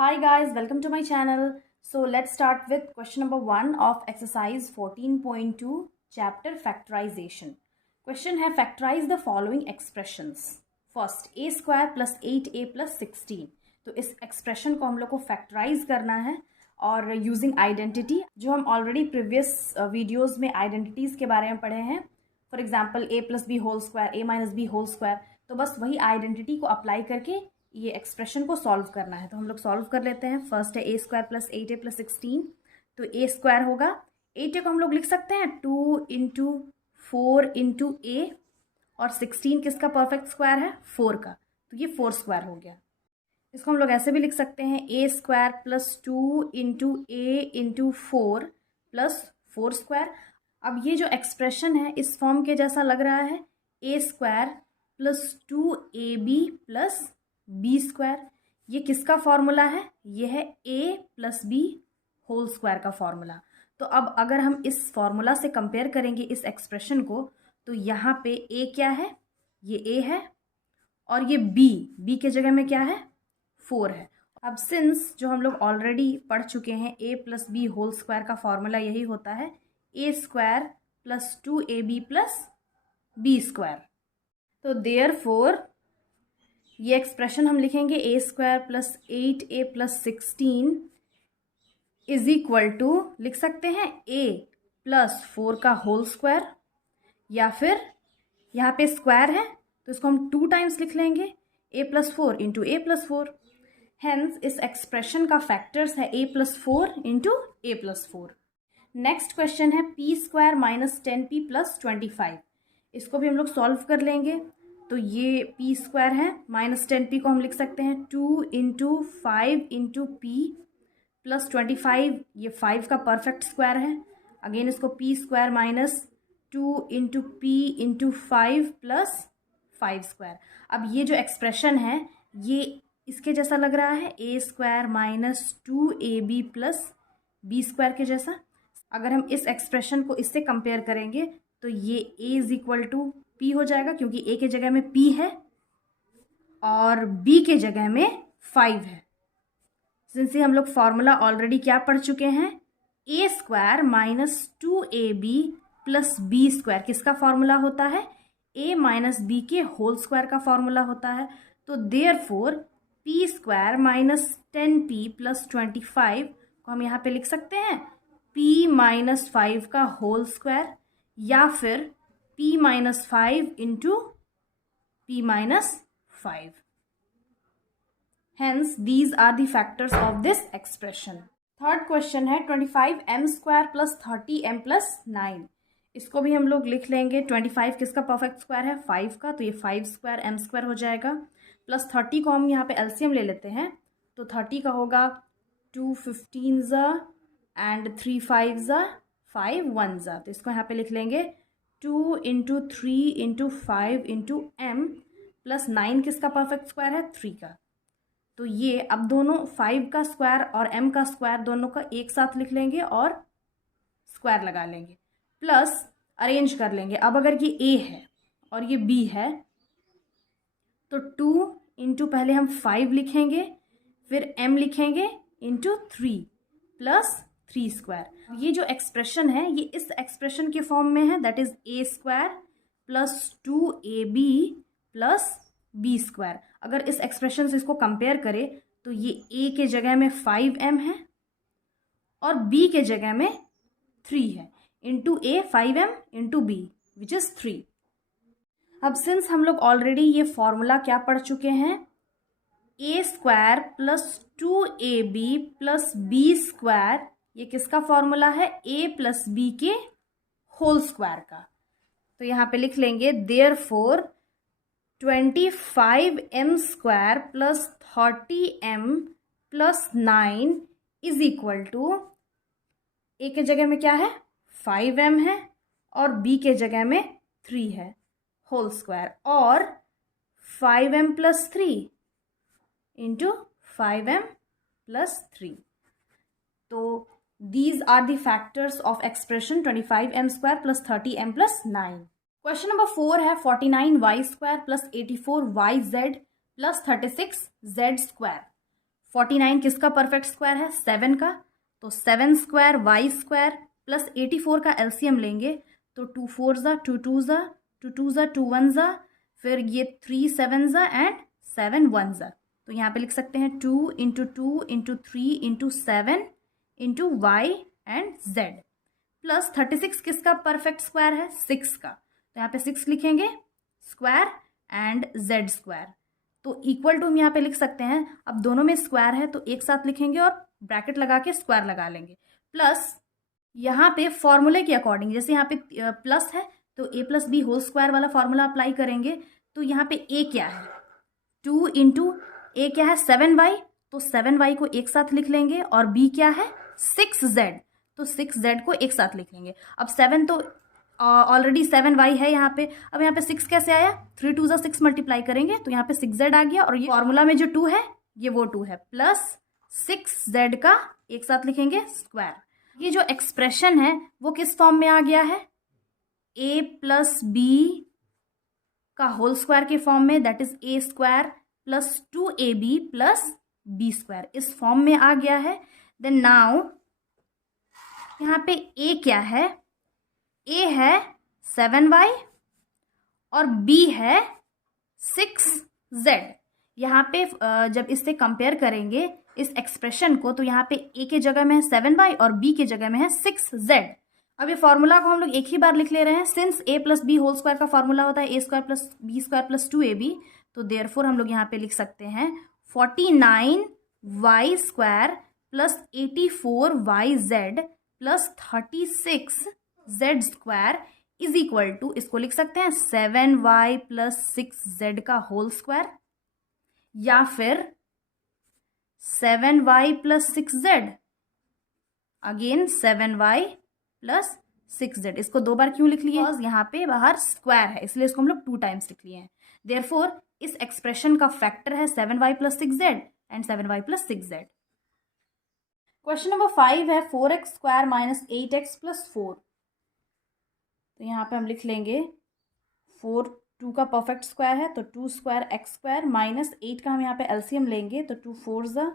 Hi guys, welcome to my channel. So let's start with question number 1 of exercise 14.2 chapter factorization. Question है factorize the following expressions. First, a square plus 8a plus 16. तो इस expression को हम लोग को factorize करना है और using identity जो हम already previous videos में identities के बारे में पढ़े हैं. For example, a plus b whole square, a minus b whole square. तो बस वही identity को apply करके ये एक्सप्रेशन को सॉल्व करना है. तो हम लोग सॉल्व कर लेते हैं. फर्स्ट है a square plus 8a plus 16. तो ए स्क्वायर होगा 8a को हम लोग लिख सकते हैं 2 इंटू 4 इंटू ए और 16 किसका परफेक्ट स्क्वायर है 4 का. तो ये 4 स्क्वायर हो गया. इसको हम लोग ऐसे भी लिख सकते हैं ए स्क्वायर प्लस 2 इंटू ए इंटू 4 प्लस 4 स्क्वायर. अब ये जो एक्सप्रेशन है इस फॉर्म के जैसा लग रहा है. A square plus 2ab plus B square. ये किसका फॉर्मूला है? ये है a plus B whole square का फॉर्मूला. तो अब अगर हम इस फॉर्मूला से कंपेयर करेंगे इस एक्सप्रेशन को तो यहाँ पे ए क्या है? ये ए है और ये बी के जगह में क्या है 4 है. अब सिंस जो हम लोग ऑलरेडी पढ़ चुके हैं a plus B whole square का फॉर्मूला यही होता है a square plus 2ab plus B square. तो देयरफॉर ये एक्सप्रेशन हम लिखेंगे a square plus 8a plus 16 is equal to लिख सकते हैं a प्लस 4 का होल स्क्वायर या फिर यहाँ पे स्क्वायर है तो इसको हम 2 टाइम्स लिख लेंगे a plus 4 into a plus 4. Hence इस एक्सप्रेशन का फैक्टर्स है a plus 4 into a plus 4. Next question है p square minus 10p plus 25. इसको भी हम लोग सॉल्व कर लेंगे. तो ये p स्क्वायर है माइनस 10p को हम लिख सकते हैं 2 इंटू 5 इंटू पी प्लस 25. ये 5 का परफेक्ट स्क्वायर है. अगेन इसको p square minus 2 into P into 5 plus 5 square. अब ये जो एक्सप्रेशन है ये इसके जैसा लग रहा है a square minus 2ab plus B square के जैसा. अगर हम इस एक्सप्रेशन को इससे कंपेयर करेंगे तो ये a is equal to p हो जाएगा क्योंकि a के जगह में p है और b के जगह में 5 है. सिंस हम लोग फॉर्मूला ऑलरेडी क्या पढ़ चुके हैं a square minus 2ab plus B square किसका फॉर्मूला होता है a माइनस बी के होल स्क्वायर का फॉर्मूला होता है. तो therefore p square minus 10p plus 25 को हम यहाँ पे लिख सकते हैं p माइनस 5 का होल स्क्वायर या फिर p minus 5 into p minus 5. Hence these are the factors of this expression. Third question है 25m square plus 30m plus 9. इसको भी हम लोग लिख लेंगे. 25 किसका परफेक्ट स्क्वायर है 5 का तो ये 5 स्क्वायर m स्क्वायर हो जाएगा प्लस 30 को हम यहाँ पे एलसीएम ले लेते हैं तो 30 का होगा 2 15 एंड 3 5 5 1. तो इसको यहाँ पे लिख लेंगे 2 into 3 into 5 into m plus 9 किसका परफेक्ट स्क्वायर है 3 का. तो ये अब दोनों 5 का स्क्वायर और m का स्क्वायर दोनों का एक साथ लिख लेंगे और स्क्वायर लगा लेंगे प्लस अरेंज कर लेंगे. अब अगर ये a है और ये b है तो 2 इंटू पहले हम 5 लिखेंगे फिर m लिखेंगे इंटू 3 प्लस 3 स्क्वायर. ये जो एक्सप्रेशन है ये इस एक्सप्रेशन के फॉर्म में है that is A square plus 2ab plus B square. अगर इस एक्सप्रेशन से इसको कंपेयर करें तो ये a के जगह में 5m है और b के जगह में 3 है into a 5m into b which is 3. अब सिंस हम लोग ऑलरेडी ये फॉर्मूला क्या पढ़ चुके हैं a square plus 2ab plus B square ये किसका फॉर्मूला है a प्लस बी के होल स्क्वायर का. तो यहाँ पे लिख लेंगे therefore 25m square plus 30m plus 9 is equal to a के जगह में क्या है 5m है और b के जगह में 3 है होल स्क्वायर और 5m plus 3 into 5m plus 3. तो these are the factors of expression 25m square plus 30m plus 9. Question number 4 है 49y square plus 84yz plus 36z square. 49 किसका परफेक्ट स्क्वायर है? 7 का। तो 7 स्क्वायर वाई स्क्वायर प्लस 84 का LCM लेंगे तो 2 4 ज़ा 2 2 ज़ा 2 2 ज़ा 2 1 ज़ा, फिर ये 3 7 ज़ा एंड 7 1 ज़ा। तो यहाँ पे लिख सकते हैं 2 into 2 into 3 into 7 into Y and Z plus 36 किसका परफेक्ट स्क्वायर है? 6 का। तो यहाँ पे 6 लिखेंगे स्क्वायर एंड जेड स्क्वायर। तो इक्वल टू हम यहाँ पे लिख सकते हैं, अब दोनों में स्क्वायर है तो एक साथ लिखेंगे और ब्रैकेट लगा के स्क्वायर लगा लेंगे, प्लस यहाँ पे फॉर्मूले के अकॉर्डिंग जैसे यहाँ पे प्लस है तो a plus B whole square वाला फॉर्मूला अप्लाई करेंगे। तो यहाँ पे a क्या है? 2 इंटू ए क्या है? 7y, तो 7y को एक साथ लिख लेंगे, और b क्या है? 6z, तो 6z को एक साथ लिख लेंगे। अब 7 तो ऑलरेडी 7y है यहाँ पे, अब यहाँ पे 6 कैसे आया? 3 2 ज़ा 6 मल्टीप्लाई करेंगे तो यहाँ पे 6z आ गया, और ये फॉर्मूला में जो 2 है ये वो 2 है, प्लस 6z का एक साथ लिखेंगे स्क्वायर। ये जो एक्सप्रेशन है वो किस फॉर्म में आ गया है? a प्लस बी का होल स्क्वायर के फॉर्म में, that is a square plus 2ab plus b square, इस फॉर्म में आ गया है। देन नाउ यहाँ पे a क्या है? a है 7y और b है 6z। यहाँ पे जब इससे कंपेयर करेंगे इस एक्सप्रेशन को तो यहाँ पे a के जगह में है 7y और b के जगह में है 6z। अब ये फॉर्मूला को हम लोग एक ही बार लिख ले रहे हैं, since a plus B whole square का फॉर्मूला होता है a square plus B square plus 2ab, तो देयरफॉर हम लोग यहाँ पे लिख सकते हैं 49y square plus 84yz plus 36z square is equal to, इसको लिख सकते हैं 7y प्लस 6z का होल स्क्वायर, या फिर 7y plus 6z again 7y plus 6z। इसको दो बार क्यों लिख लिए? यहाँ पे बाहर स्क्वायर है इसलिए इसको हम लोग 2 टाइम्स लिख लिए हैं। देयरफॉर इस एक्सप्रेशन का फैक्टर है 7y plus 6z and 7y plus 6z। Question number 5 है 4x square minus 8x plus 4। तो यहाँ पे हम लिख लेंगे 4 2 का परफेक्ट स्क्वायर है तो 2 स्क्वायर एक्स स्क्वायर माइनस 8 का हम यहाँ पे एलसीएम लेंगे तो 2 4 ज़ा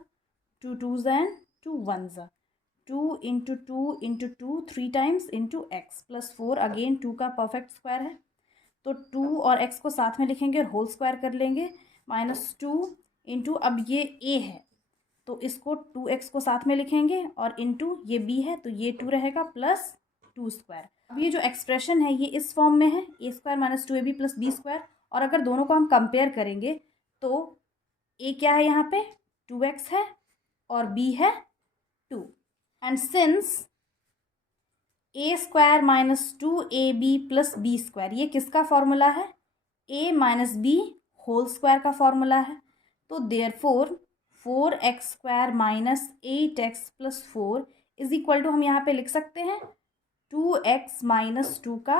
2 2 ज़ा एंड 2 1 ज़ा, 2 into 2 into 2 3 times into x plus 4, again 2 का परफेक्ट स्क्वायर है तो 2 और x को साथ में लिखेंगे और होल स्क्वायर कर लेंगे, माइनस 2 इंटू, अब ये a है तो इसको 2x को साथ में लिखेंगे और इंटू ये b है तो ये 2 रहेगा प्लस 2 स्क्वायर। अब ये जो एक्सप्रेशन है ये इस फॉर्म में है a square minus 2ab plus b square, और अगर दोनों को हम कंपेयर करेंगे तो a क्या है यहाँ पे? 2x है और b है 2, and since a square minus 2ab plus b square ये किसका फॉर्मूला है? a minus b whole square का फॉर्मूला है। तो therefore 4x square minus 8x plus 4 is equal to, हम यहाँ पे लिख सकते हैं 2x माइनस 2 का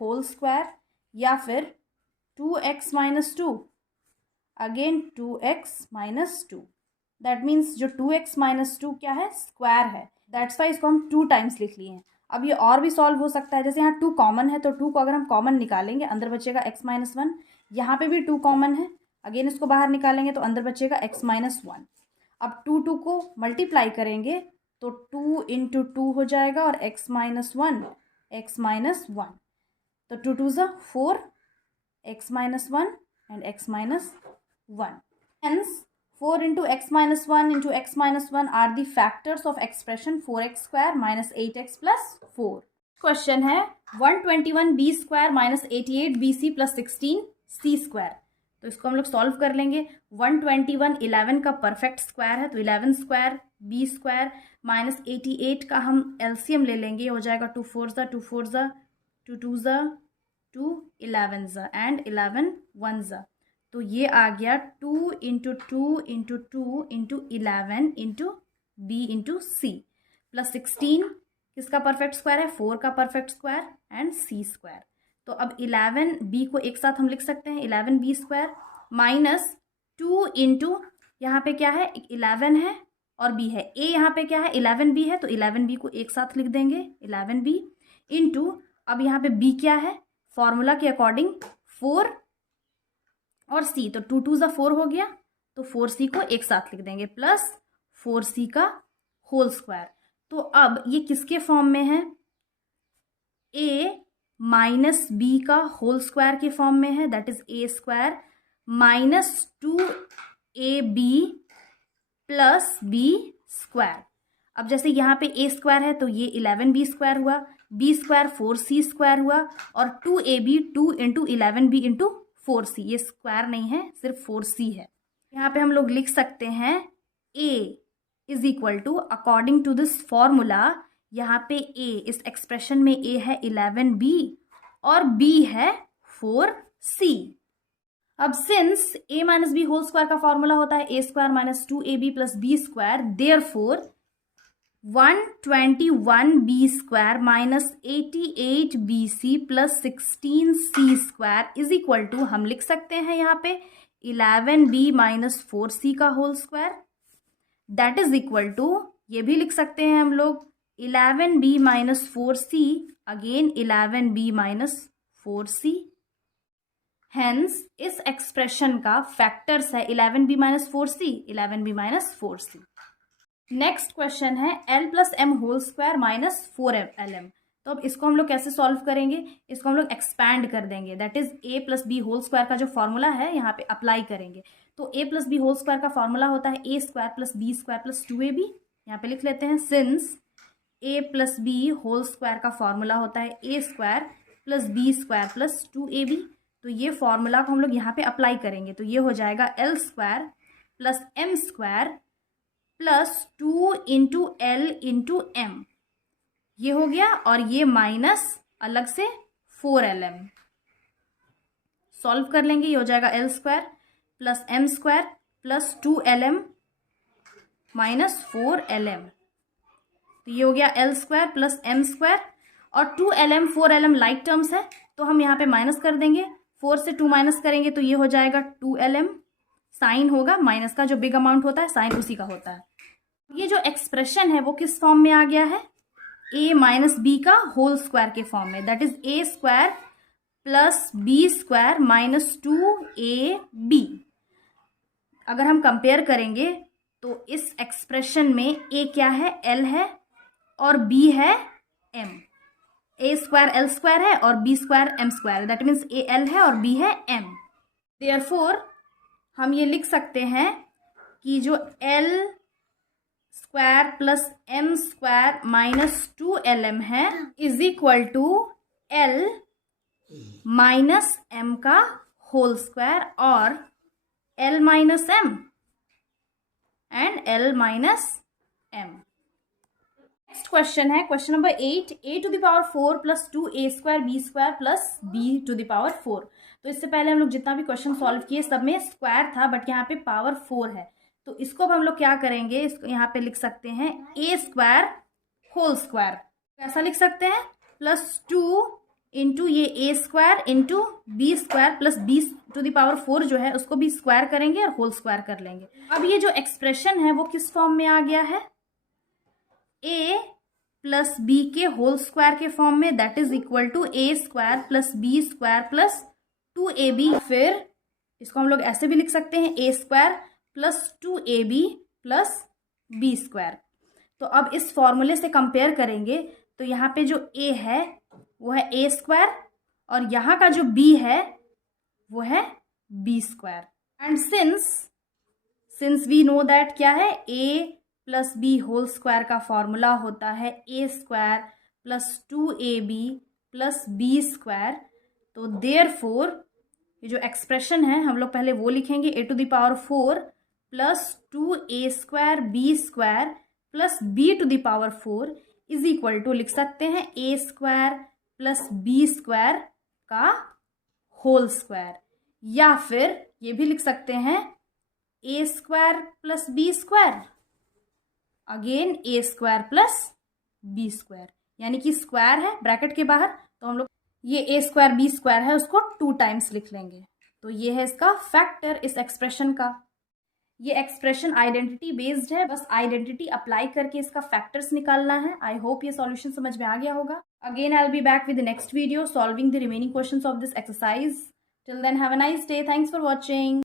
होल स्क्वायर, या फिर 2x minus 2 again 2x minus 2, that means जो 2x माइनस 2 क्या है? स्क्वायर है, दैट्स वाई इसको हम 2 टाइम्स लिख लिए हैं। अब ये और भी सॉल्व हो सकता है, जैसे यहाँ 2 कॉमन है तो 2 को अगर हम कॉमन निकालेंगे अंदर बचेगा x माइनस 1, यहाँ पे भी 2 कॉमन है, अगेन इसको बाहर निकालेंगे तो अंदर बचेगा x माइनस 1। अब 2 2 को मल्टीप्लाई करेंगे तो 2 इंटू 2 हो जाएगा और x माइनस 1 x माइनस 1, तो 2 2 ज़ा 4 x minus 1 and x minus 1, hence 4 into x minus 1 into x minus 1 are the factors of expression 4x square minus 8x plus 4. Question है 121b square minus 88bc plus 16c square. तो इसको हम लोग solve कर लेंगे। 121 11 का perfect square है तो 11 स्क्वायर b स्क्वायर माइनस 88 का हम एलसीएम ले लेंगे, हो जाएगा 2 4 ज़ा 2 4 ज़ा 2 2 ज़ा 2 11 ज़ा एंड 11 1 ज़ा, तो ये आ गया 2 into 2 into 2 into 11 into B into C plus 16 किसका परफेक्ट स्क्वायर है? 4 का perfect square and C square. तो अब 11 बी को एक साथ हम लिख सकते हैं 11 बी स्क्वायर माइनस 2 इंटू यहाँ पे क्या है? 11 है और बी है, ए यहाँ पे क्या है? 11 बी है तो 11 बी को एक साथ लिख देंगे 11 बी इंटू, अब यहाँ पे बी क्या है? फॉर्मूला के अकॉर्डिंग 4 और सी, तो 2 2 ज़ा 4 हो गया तो 4c को एक साथ लिख देंगे प्लस 4c का होल स्क्वायर। तो अब ये किसके फॉर्म में है, a माइनस बी का होल स्क्वायर के फॉर्म में है, that is a square minus 2ab plus b square. अब जैसे यहाँ पे a स्क्वायर है तो ये 11b स्क्वायर हुआ, b स्क्वायर 4c स्क्वायर हुआ, और 2ab 2 into 11b into 4c, ये स्क्वायर नहीं है, सिर्फ 4c है। यहाँ पे हम लोग लिख सकते हैं a is equal to, according to this formula, यहाँ पे a, इस एक्सप्रेशन में a है 11b और b है 4c। अब since a minus B whole square का फॉर्मूला होता है a square minus 2ab plus b square, therefore 121b square minus 88bc plus 16c square is equal to, हम लिख सकते हैं यहाँ पे 11b माइनस 4c का whole square, that is equal to, ये भी लिख सकते हैं हम लोग 11b minus 4c, again 11b minus 4c। Hence इस एक्सप्रेशन का फैक्टर्स है 11b minus 4c, 11b minus 4c। Next question है l plus M whole square minus 4lm। तो अब इसको हम लोग कैसे सॉल्व करेंगे, इसको हम लोग एक्सपैंड कर देंगे, that is a plus B whole square का जो फॉर्मूला है यहाँ पे अप्लाई करेंगे। तो a plus B whole square का फॉर्मूला होता है a square plus B square plus 2ab, यहाँ पे लिख लेते हैं, since a plus B whole square का फॉर्मूला होता है a square plus B square plus 2ab, तो ये फॉर्मूला को हम लोग यहाँ पे अप्लाई करेंगे, तो ये हो जाएगा l square plus M square plus 2 into L into M, ये हो गया, और ये माइनस अलग से 4lm। सॉल्व कर लेंगे, ये हो जाएगा l square plus M square plus 2lm minus 4lm, तो ये हो गया l square plus M square, और 2lm 4lm लाइक टर्म्स है तो हम यहाँ पे माइनस कर देंगे, 4 से 2 माइनस करेंगे तो ये हो जाएगा 2lm, साइन होगा, माइनस का जो बिग अमाउंट होता है साइन उसी का होता है। ये जो एक्सप्रेशन है वो किस फॉर्म में आ गया है, a माइनस बी का होल स्क्वायर के फॉर्म में, that is a square plus B square minus 2ab। अगर हम कंपेयर करेंगे तो इस एक्सप्रेशन में a क्या है, l है, और b है m, a square l square है और b square m square, that means a l है और b है m। देयरफॉर हम ये लिख सकते हैं कि जो l square plus M square minus 2lm है is equal to l minus m का होल स्क्वायर, और l minus m and l minus m। Next question है question number 8, a to the power 4 plus 2a square B square plus b to the power 4। तो इससे पहले हम लोग जितना भी क्वेश्चन सॉल्व किए सब में स्क्वायर था, बट यहाँ पे पावर 4 है, तो इसको अब हम लोग क्या करेंगे, इसको यहाँ पे लिख सकते हैं a स्क्वायर होल स्क्वायर, कैसा लिख सकते हैं, प्लस 2 इंटू ये a square into B square plus b to the power 4 जो है उसको भी स्क्वायर करेंगे और होल स्क्वायर कर लेंगे। अब ये जो एक्सप्रेशन है वो किस फॉर्म में आ गया है, a प्लस बी के होल स्क्वायर के फॉर्म में, that is equal to a square plus B square plus 2ab। फिर इसको हम लोग ऐसे भी लिख सकते हैं a square plus 2ab plus B square. तो अब इस फॉर्मूले से कंपेयर करेंगे तो यहाँ पे जो a है वो है a स्क्वायर, और यहाँ का जो b है वो है b square, and since we know that क्या है, a plus B whole square का फॉर्मूला होता है a square plus 2ab plus B square. तो देयरफॉर ये जो एक्सप्रेशन है हम लोग पहले वो लिखेंगे, a to the power 4 plus 2a square B square plus b to the power 4 is equal to, लिख सकते हैं a square plus B square का होल स्क्वायर, या फिर ये भी लिख सकते हैं a square plus B square again a square plus B square, यानी कि स्क्वायर है ब्रैकेट के बाहर, तो हम लोग ये a स्क्वायर बी स्क्वायर है उसको 2 टाइम्स लिख लेंगे। तो ये है इसका फैक्टर इस एक्सप्रेशन का। ये एक्सप्रेशन आइडेंटिटी बेस्ड है, बस आइडेंटिटी अप्लाई करके इसका फैक्टर्स निकालना है। आई होप ये सॉल्यूशन समझ में आ गया होगा। Again I will be back with the next video solving the remaining questions of this exercise. Till then have a nice day, thanks for watching.